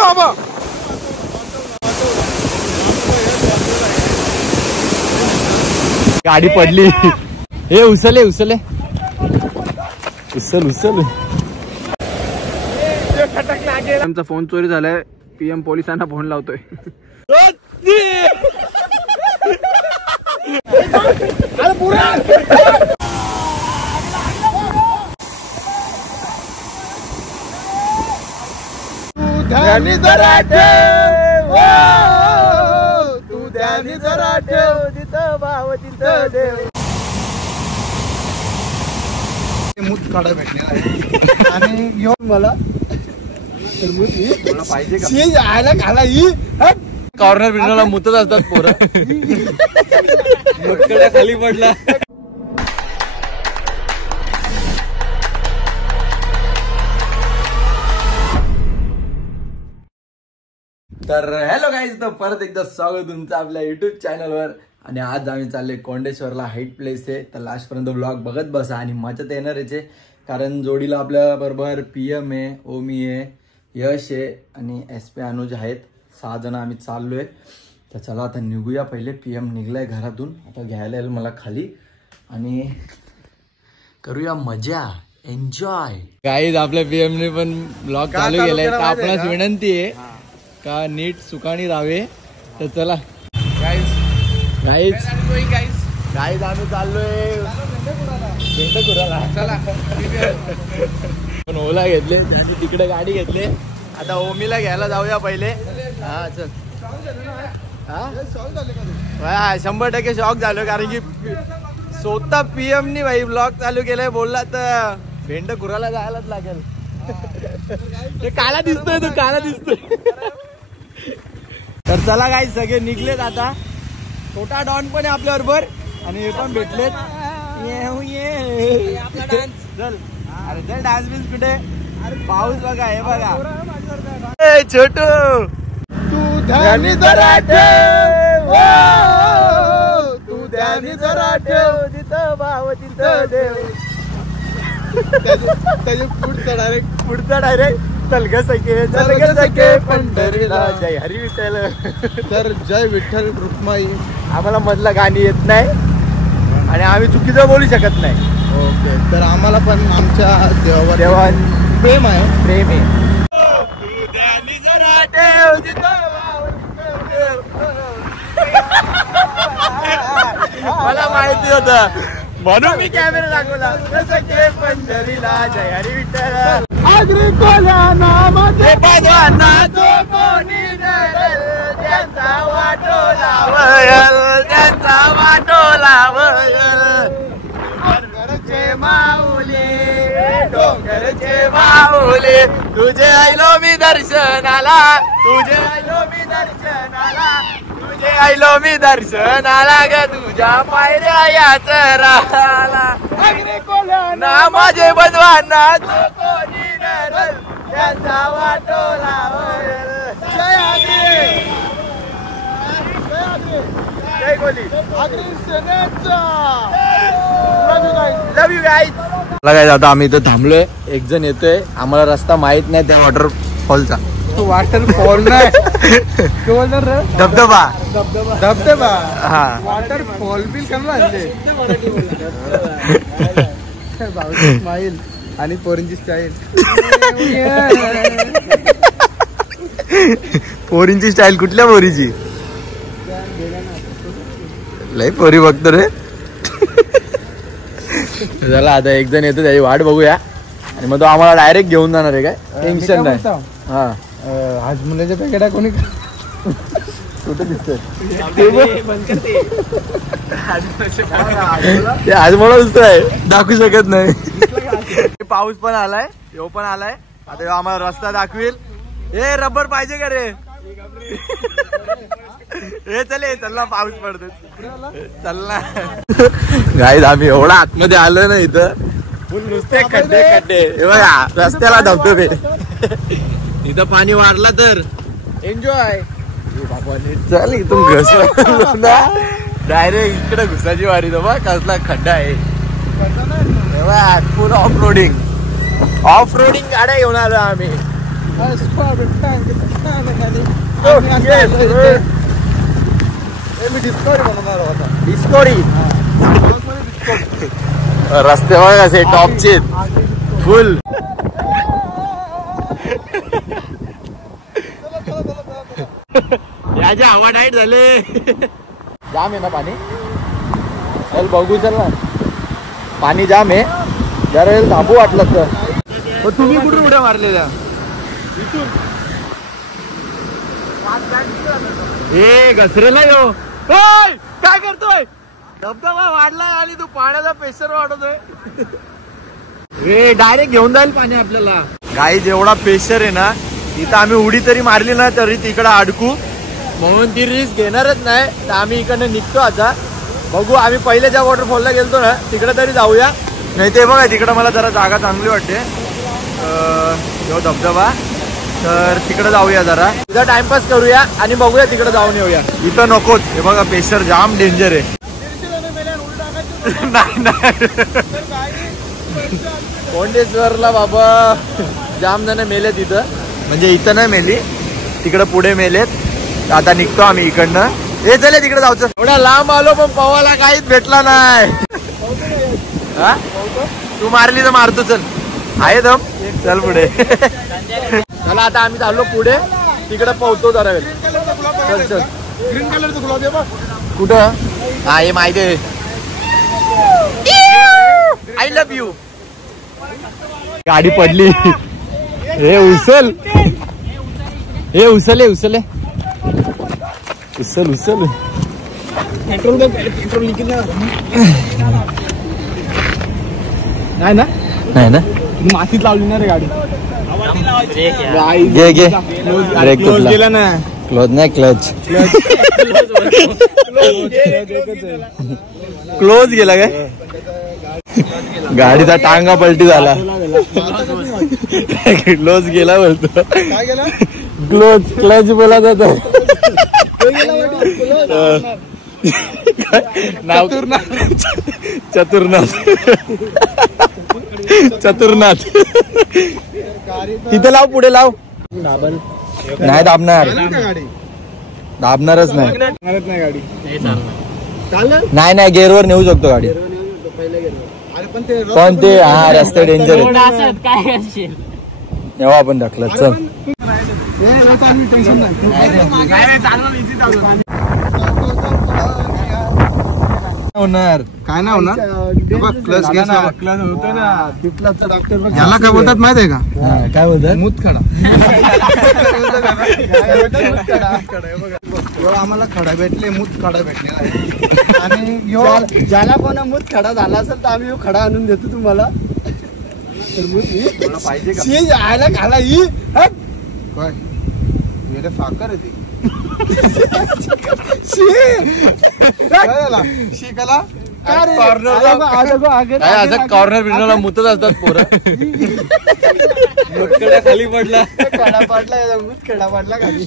बाबा गाडी पडली। हे उचले उचल आमचा फोन चोरी झालाय। PM पोलिसांना फोन लावतोय। ध्यानी जरा ठेव, तू ध्यानी जरा ठेव, तिथं भाव तिथं देव। मूत काढा भेटलेला आहे आणि येऊन मला पाहिजे का खाला ही कॉर्नर बिर्नरला मुतच असतात पोरं। खाली पडला। तर हॅलो गाईज, तर परत एकदा स्वागत तुमचं आपल्या युट्यूब चॅनलवर। आणि आज आम्ही चालले कोंडेश्वरला, हाईट प्लेस आहे। तर लास्टपर्यंत ब्लॉग बघत बसा आणि मजा येणारच आहे, कारण जोडीला आपल्या बरोबर PM आहे, ओमी आहे, यश आहे आणि SP अनुज आहेत। 6 जण आम्ही चाललोय। तर चला आता निघूया। पहिले PM निघलाय घरातून, आता घ्यायला येईल मला खाली आणि करूया मजा, एन्जॉय। गाईज आपल्या PM ने पण ब्लॉग चालू केलाय, तर आपणास विनंती आहे का नीट सुखाणी राहावे। तर चला गाईज आम्ही चाललोय भेंडकुराला। चला पण ओला घेतले, त्यांनी तिकडे गाडी घेतली। आता ओमीला घ्यायला जाऊया पहिले। हा चल। हा 100% शॉक झालो, कारण की स्वतः PM नी भाई ब्लॉग चालू केलाय। बोलला तर भेंडकुराला जायलाच लागेल। ते काला दिसतोय, तो काला दिसतोय। तर चला गाईज, सगळे निघलेत आता। छोटा डॉन पण आहे आपल्या बरोबर आणि हे पण भेटलेत। चल अरे चल, डान्स बिन्स कुठे? पाऊस बघा, हे बघा छोटू, तू ध्यानी जरा ठेव, तू ध्यानी जरा ठेव, तिथं भाव तिथं देव। त्याचे पुढचा डायरेक्ट चल ग सखे पंढरीला, जय हरी विठ्ठल। तर जय विठ्ठल रुक्माई। आम्हाला मधला गाणी येत नाही आणि आम्ही चुकीचं बोलू शकत नाही। ओके, तर आम्हाला पण आमच्या देवा प्रेम आहे, प्रेम आहे। मला माहिती होतं म्हणून मी कॅमेरा दाखवला। सखे पंढरीला, जय हरी विठ्ठल। आगरी कोल्या नामाचे पदवांना जो कोणी धरल, त्यांचा वाटोला वयल, त्यांचा वाटोला वयल। डोंगरचे माऊली, डोंगरचे माऊली, तुझे आयलो मी दर्शनाला, तुझे आयलो मी दर्शनाला, तुझे आयलो मी दर्शनाला ग, तुझ्या पायऱ्या याच राहाला। आगरी कोल्या नामाचे पदवांना जो कोणी धरल, त्यांचा वाटोला वयल। जय आगरी, जय कोली, आगरी सेनेचा। लव यू गाईज। काय आता आम्ही इथं थांबलोय, एक जण येतोय, आम्हाला रस्ता माहित नाही त्या वॉटरफॉलचा। वॉटरफॉल नाही, धबधबा, धबधबा। हा वॉटरफॉल बिल कमी आणले। स्माईल आणि पोरींची स्टाईल, पोरींची स्टाईल कुठल्या पोरीची? लय पोरी बघतो रे। चला आता एक जण येतो, त्याची वाट बघूया आणि मग तो आम्हाला डायरेक्ट घेऊन जाणार आहे। काय टेन्शन नाही। हा आज मुलाच्या पॅकेट कोणी कुठे दिसतोय? आज मला दिसतोय, दाखवू शकत नाही। पाऊस पण आलाय, यो पण आलाय। आता आम्हाला रस्ता दाखवेल। ए रबर पाहिजे का रे? हे चले, चल ना, पाऊस पडतो, चल ना। गाईज आम्ही एवढा आतमध्ये आलो ना, इथं नुसते खड्डे खड्डे। हे बघा रस्त्याला धबधबे, इथं पाणी वाढलं तर एन्जॉय। चल इथून घस डायरेक्ट इकडे घुसाची वारी। तो बघ कसला खड्डा आहे, फुल ऑफ रोडिंग, ऑफ रोडिंग गाड्या घेऊन आलो आम्ही। डिस्कवरी रस्ते बघ असे टॉपचे फुल. याचे हवा टाईट झाले. जाम आहे ना पाणी. चल बघू चल ना. पाणी जाम आहे. जरा थांबू वाटलं तर. तुम्ही कुठून उड्या मारलेल्या? ए घसरेला यो. काय करतोय? धबधबा वाढलाय आणि तू पाण्याचा प्रेशर वाढवतोय. रे डायरेक्ट घेऊन जाईल पाणी आपल्याला. गाई जेवढा प्रेशर आहे ना, इथं आम्ही उडी तरी मारली ना तरी तिकडं अडकू, म्हणून ती रिस्क घेणारच नाही. तर आम्ही इकडनं निघतो आता. बघू आम्ही पहिले ज्या वॉटरफॉलला गेलतो ना तिकडे तरी जाऊया. नाही ते बघा तिकडं मला जरा जागा चांगली वाटते. धबधबा तर तिकडे जाऊया. जरा तिथं टाइमपास करूया आणि बघूया तिकडे जाऊन येऊया. इथं नकोच. हे बघा प्रेशर जाम डेंजर आहे. नाही कोंडेश्वरला बाबा जाम जण मेले तिथं. म्हणजे इथं नाही मेली, तिकडं पुढे मेलेत. आता निघतो आम्ही इकडनं. हे चले तिकडे जाऊचं. एवढा लांब आलो पण पवाला काहीच भेटला नाही. हा तू मारली तर मारतो. चल आहे दम. चल पुढे. चला आता आम्ही चाललो पुढे. तिकडे पोहतो जरा वेळ. चल चल. ग्रीन कलरचं गुलाब आहे बघ. कुठं? हा हे माहिती आहे. I love you. गाडी पडली. हे उचल. हे उचल. उचल उचल उचल. पेट्रोल पेट्रोल नाही ना. नाही ना. मातीत लावली ना रे गाडी. घे घे. ब्रेक तुटला ना. क्लोज नाही क्लच. क्लोज गेला काय? गाडीचा टांगा पलटी झाला. क्लोज गेला बोलतो. क्लोज क्लच बोला जातो. चतुर्नाथ. चतुर्नाथ. तिथे लाव. पुढे लाव. नाही दाबणार. दाबणारच नाही. नाही नाही गेअरवर नेऊ शकतो गाडी. पण ते हा रस्ते डेंजर आहे. तेव्हा आपण ढकलत. चल होणार काय ना होणार. याला काय बोलतात माहित आहे का? काय बोलतात? मुतखडा. आम्हाला खडा भेटले. मुतखडा भेटले आणि ज्याला कोणा मुतखडा झाला असेल तर आम्ही खडा आणून देतो तुम्हाला. तर पाहिजे का? आयला खाला ही काय मेरे फाकर आहे. कॉर्नर बिर्नरला मुतत असतात पोरं. मुतखडा खाली पडला. खडा पडला. मुतखडा पडला खाली.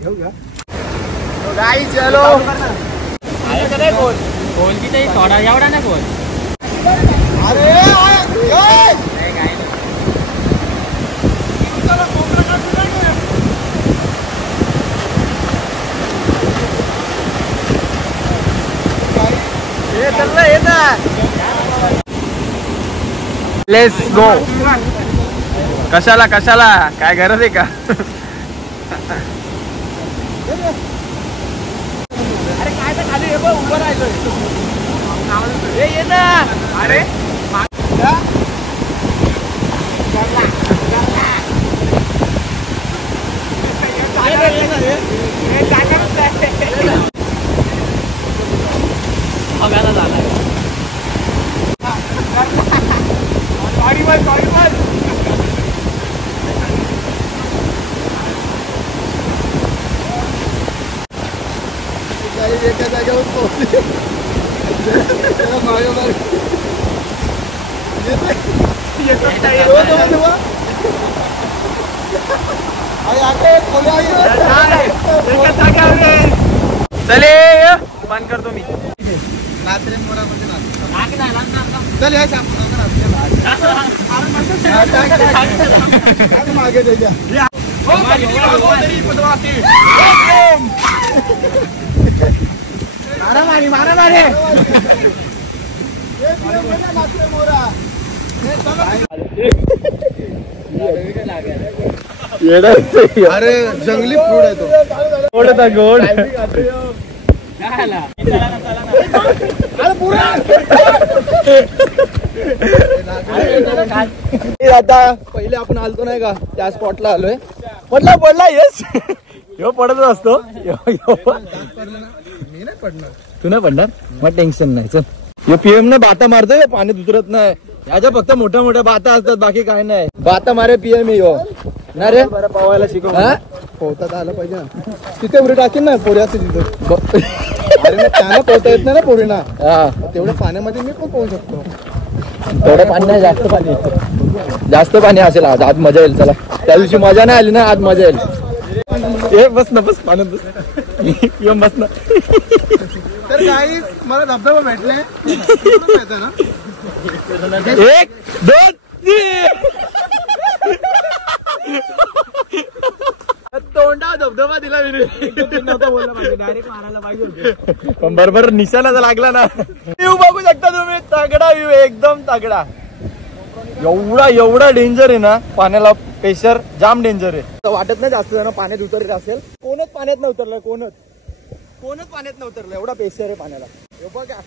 घेऊ का गाईस? चलो. गोल की नाही थोडा एवढा नाही गोल. अरे लेट्स गो. कशाला कशाला काय गरज आहे का? अरे काय तर खाली उभं राहिलोय. ये ना. अरे एका जागेवर पोहोचले. चले बंद करतो मी. चल मागे त्याच्या मारा अरे जंगली फ्रूट आहे तो गोड होता गोड आता पहिले आपण आलतो नाही का त्या स्पॉटला आलोय पडला येस ह्यो पडतच असतो मी नाही पडणार तू नाही पडणार मग टेन्शन नाही चल ह्यो पीएम ने बाता मारतोय पाण्यात उतरत नाही ह्याच्या फक्त मोठ्या मोठ्या बाता असतात बाकी काय नाही बाता मारे पीएम ह्यो ना रे बरं पवायला शिकव पोहता आलं पाहिजे ना तिथे उडी टाकेल ना पोरी असते तिथे अरे त्यांना पोहता येत नाही ना पोरीना तेवढ्या पाण्यामध्ये मी पण पोहू शकतो तेवढं पाणी नाही जास्त पाणी असेल आज मजा येईल चला त्या दिवशी मजा नाही आली ना आज मजा येईल ए बस ना बस पाण्यात बस बस ना तर काही मला धबधबा भेटले ना 1 2 तोंडा धबधबा दिला डायरेक्ट मारायला पाहिजे पण बरोबर निशाणाचा लागला ना व्ह्यू बघू शकता तुम्ही तगडा व्ह्यू एकदम तगडा एवढा डेंजर आहे ना पाण्याला प्रेशर जाम डेंजर आहे वाटत नाही जास्त जण पाण्यात उतरले असेल कोणच पाण्यात नाही उतरलं कोणच पाण्यात नाही उतरलं एवढा प्रेशर आहे पाण्याला बघा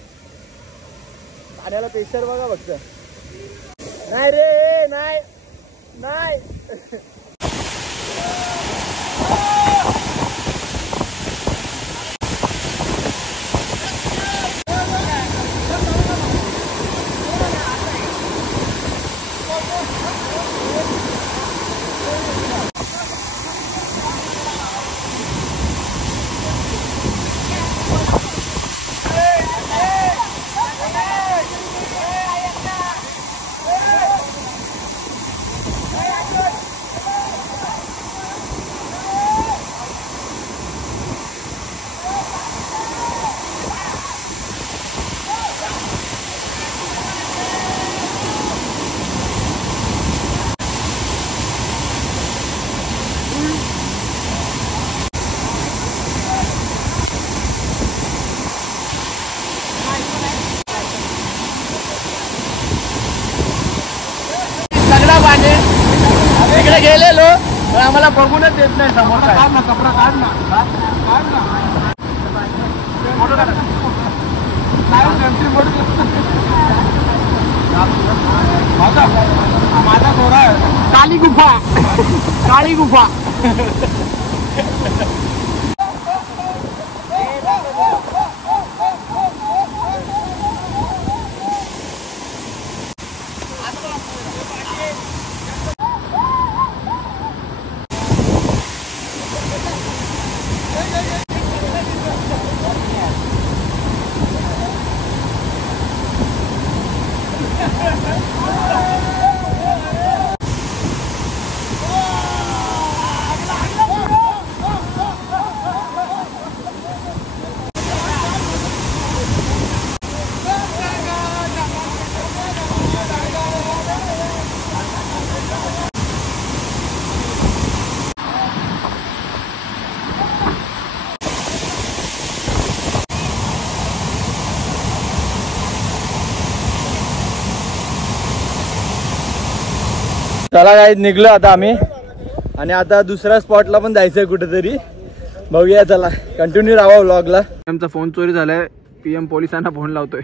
पाण्याला प्रेशर बघा फक्त नाही रे नाही तिकडे गेलेलो पण आम्हाला बघूनच देत नाही समोर कपडा काढ ना माझा गोरा काळी गुफा चला काय निघलो आता आम्ही आणि आता दुसऱ्या स्पॉटला पण जायचंय कुठेतरी बघूया चला कंटिन्यू राहा व्लॉगला आमचा फोन चोरी झालाय पीएम पोलिसांना फोन लावतोय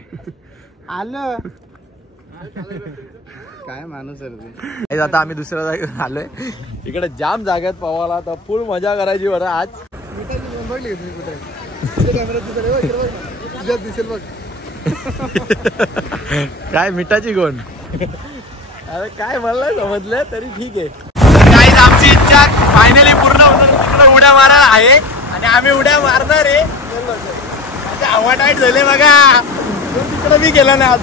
आलं काय माणूस आहे आता आम्ही दुसऱ्या जागेवर आलोय इकडे जाम जागेत पवाला तर फुल मजा करायची बरं आज दिसेल बघ काय मिठाची गोण अरे काय मला समजलं तरी ठीक आहे गाईज आमची इच्छा फायनली पूर्ण होतं तिकडे उड्या मारायला आहे आणि आम्ही उड्या मारणार आहे हवा टाईट झाले बघा तिकडे मी गेला नाही आज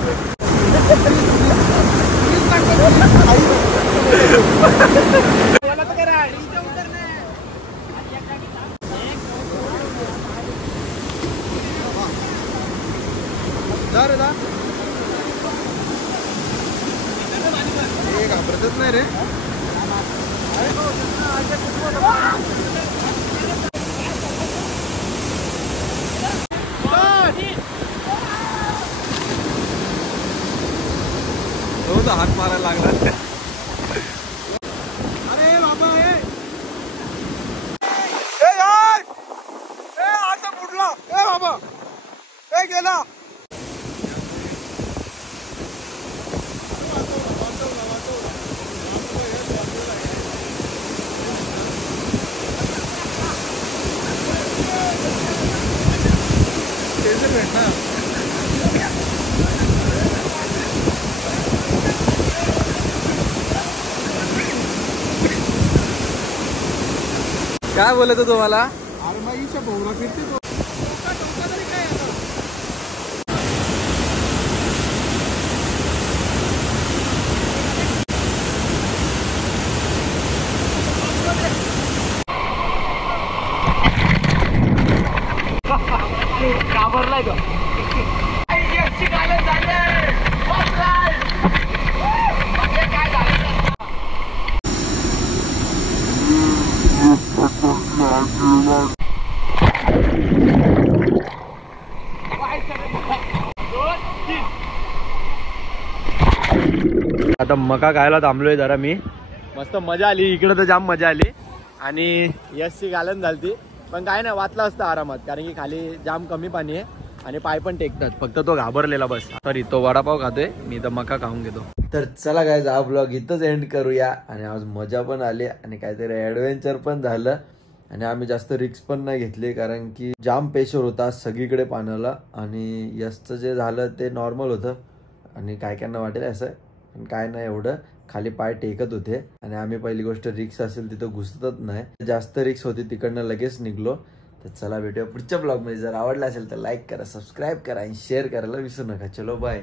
घाबरतच नाही काय बोलत होतो तुम्हाला? घाबरलाय तो. आता मका खायला थांबलोय जरा मी. मस्त मजा आली इकडे, तर जाम मजा आली. आणि यशची घालन झालती, पण काय नाही वाचला असतं आरामात, कारण की खाली जाम कमी पाणी आहे आणि पाय पण टेकतात. फक्त तो घाबरलेला बस. तर तो वडापाव खातोय, मी तर मका खाऊन घेतो. तर चला गाईज, हा ब्लॉग इथंच एंड करूया. आणि आज मजा पण आली आणि काहीतरी ॲडव्हेंचर पण झालं. आणि आम्ही जास्त रिस्क पण नाही घेतली, कारण की जाम प्रेशर होता सगळीकडे पाण्याला. आणि यशचं जे झालं ते नॉर्मल होतं, आणि काय काय वाटेल असं, पण काय नाही एवढं. खाली पाय टेकत होते. आणि आम्ही पहिली गोष्ट रिक्स असेल तिथं घुसतच नाही, जास्त रिक्स होती, तिकडनं लगेच निघलो. तर चला भेटूया पुढच्या ब्लॉग मध्ये. जर आवडला असेल तर लाईक करा, सबस्क्राईब करा आणि शेअर करायला विसरू नका. चलो बाय.